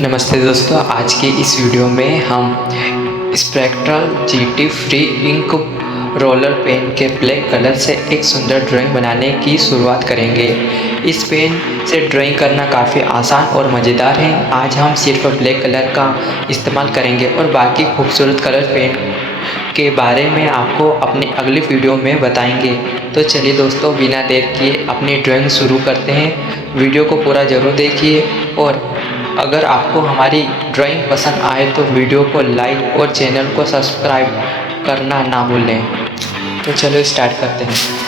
नमस्ते दोस्तों, आज की इस वीडियो में हम spectral GT free ink roller pen के ब्लैक कलर से एक सुंदर ड्राइंग बनाने की शुरुआत करेंगे। इस पेन से ड्राइंग करना काफ़ी आसान और मज़ेदार है। आज हम सिर्फ ब्लैक कलर का इस्तेमाल करेंगे और बाकी खूबसूरत कलर पेन के बारे में आपको अपनी अगली वीडियो में बताएंगे। तो चलिए दोस्तों, बिना देर किए अपनी ड्राइंग शुरू करते हैं। वीडियो को पूरा ज़रूर देखिए और अगर आपको हमारी ड्राइंग पसंद आए तो वीडियो को लाइक और चैनल को सब्सक्राइब करना ना भूलें। तो चलो स्टार्ट करते हैं।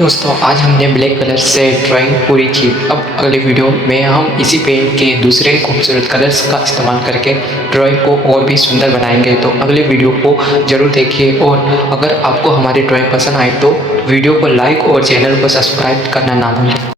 दोस्तों आज हमने ब्लैक कलर से ड्राइंग पूरी की। अब अगले वीडियो में हम इसी पेंट के दूसरे खूबसूरत कलर्स का इस्तेमाल करके ड्राइंग को और भी सुंदर बनाएंगे। तो अगले वीडियो को ज़रूर देखिए और अगर आपको हमारी ड्राइंग पसंद आए तो वीडियो को लाइक और चैनल को सब्सक्राइब करना ना भूलें।